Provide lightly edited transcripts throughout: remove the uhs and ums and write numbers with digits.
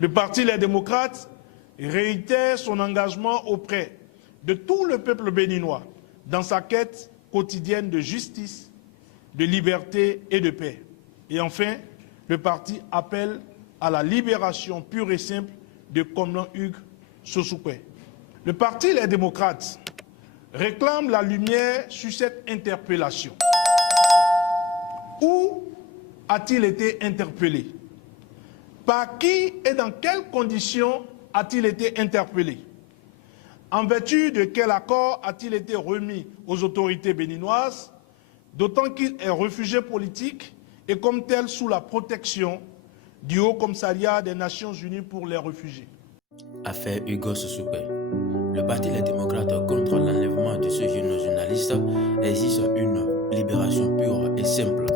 Le Parti Les Démocrates réitère son engagement auprès de tout le peuple béninois dans sa quête quotidienne de justice, de liberté et de paix. Et enfin, le parti appelle à la libération pure et simple de Komlan Hugues Sossoukwe. Le Parti Les Démocrates réclame la lumière sur cette interpellation. Où a-t-il été interpellé? Par qui et dans quelles conditions a-t-il été interpellé? En vertu de quel accord a-t-il été remis aux autorités béninoises, d'autant qu'il est réfugié politique et comme tel sous la protection du Haut Commissariat des Nations Unies pour les réfugiés. Affaire Hugo Sossoukwe. Le Parti Les Démocrates contre l'enlèvement de ce jeune journaliste exige une libération pure et simple.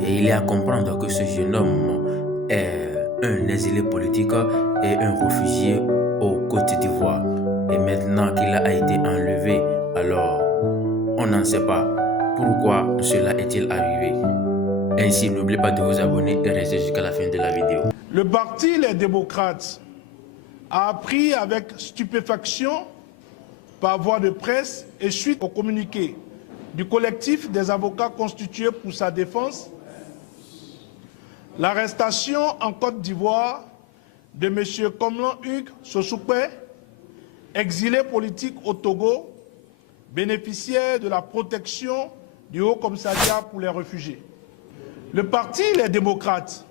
Et il est à comprendre que ce jeune homme est un exilé politique et un réfugié au Côte d'Ivoire. Et maintenant qu'il a été enlevé, alors on n'en sait pas pourquoi cela est-il arrivé. Ainsi, n'oubliez pas de vous abonner et rester jusqu'à la fin de la vidéo. Le Parti Les Démocrates a appris avec stupéfaction par voie de presse et suite au communiqué du collectif des avocats constitués pour sa défense, l'arrestation en Côte d'Ivoire de M. Komlan Hugues Sossoukwe, exilé politique au Togo, bénéficiaire de la protection du Haut Commissariat pour les réfugiés. Le Parti Les Démocrates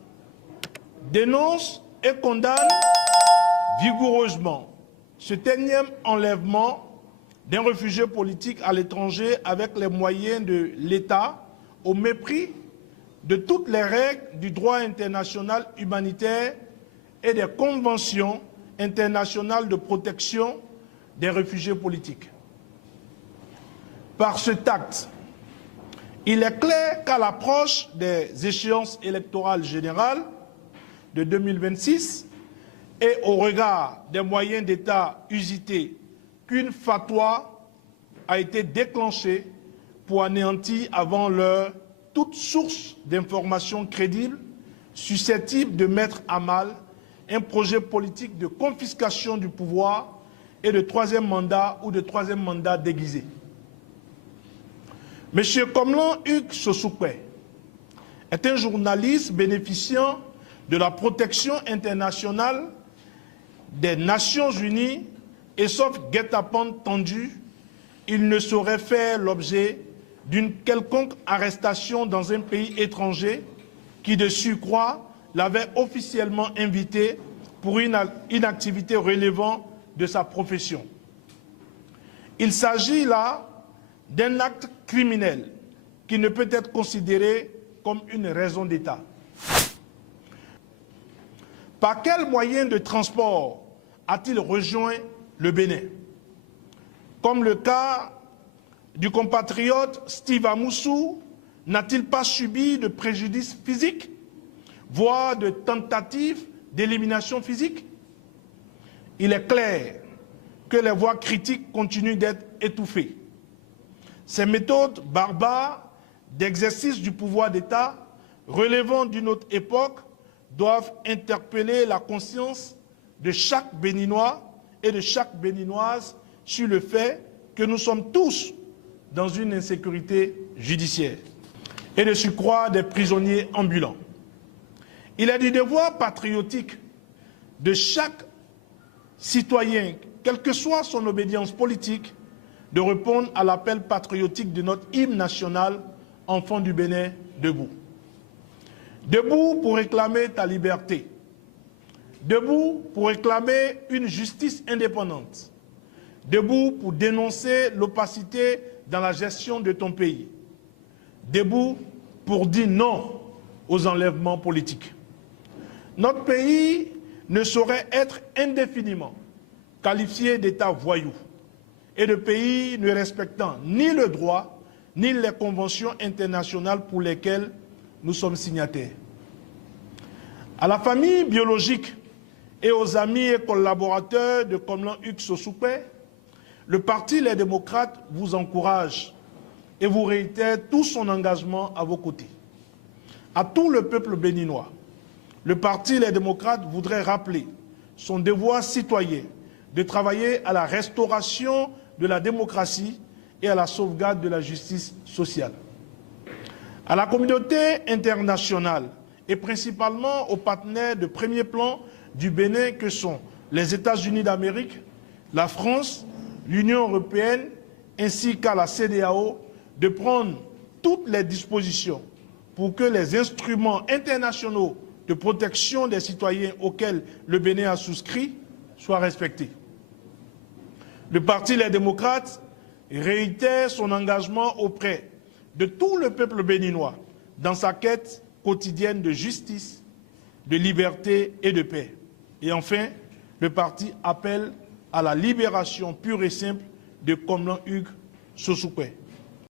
dénonce et condamne vigoureusement ce énième enlèvement d'un réfugié politique à l'étranger avec les moyens de l'État au mépris de toutes les règles du droit international humanitaire et des conventions internationales de protection des réfugiés politiques. Par ce acte, il est clair qu'à l'approche des échéances électorales générales de 2026 et au regard des moyens d'État usités, qu'une fatwa a été déclenchée pour anéantir avant l'heure toute source d'informations crédibles susceptible de mettre à mal un projet politique de confiscation du pouvoir et de troisième mandat ou de troisième mandat déguisé. M. Komlan Hugues Sossoukwe est un journaliste bénéficiant de la protection internationale des Nations Unies et sauf guet-apens tendu, il ne saurait faire l'objet d'une quelconque arrestation dans un pays étranger qui, de surcroît, l'avait officiellement invité pour une activité relevant de sa profession. Il s'agit là d'un acte criminel qui ne peut être considéré comme une raison d'État. Par quel moyen de transport a-t-il rejoint le Bénin? Comme le cas du compatriote Steve Amoussou, n'a-t-il pas subi de préjudice physique, voire de tentatives d'élimination physique? Il est clair que les voix critiques continuent d'être étouffées. Ces méthodes barbares d'exercice du pouvoir d'État, relevant d'une autre époque, doivent interpeller la conscience de chaque Béninois et de chaque Béninoise sur le fait que nous sommes tous dans une insécurité judiciaire et de surcroît des prisonniers ambulants. Il est du devoir patriotique de chaque citoyen, quelle que soit son obédience politique, de répondre à l'appel patriotique de notre hymne national, Enfants du Bénin, debout. Debout pour réclamer ta liberté. Debout pour réclamer une justice indépendante. Debout pour dénoncer l'opacité dans la gestion de ton pays. Debout pour dire non aux enlèvements politiques. Notre pays ne saurait être indéfiniment qualifié d'État voyou et de pays ne respectant ni le droit ni les conventions internationales pour lesquelles nous sommes signataires. À la famille biologique et aux amis et collaborateurs de Komlan Hugues Sossoukwe, le Parti Les Démocrates vous encourage et vous réitère tout son engagement à vos côtés. À tout le peuple béninois, le Parti Les Démocrates voudrait rappeler son devoir citoyen de travailler à la restauration de la démocratie et à la sauvegarde de la justice sociale. À la communauté internationale et principalement aux partenaires de premier plan du Bénin que sont les États-Unis d'Amérique, la France, l'Union européenne ainsi qu'à la CEDEAO de prendre toutes les dispositions pour que les instruments internationaux de protection des citoyens auxquels le Bénin a souscrit soient respectés. Le Parti Les Démocrates réitère son engagement auprès de tout le peuple béninois dans sa quête quotidienne de justice, de liberté et de paix. Et enfin, le parti appelle à la libération pure et simple de Komlan Hugues Sossoukwe.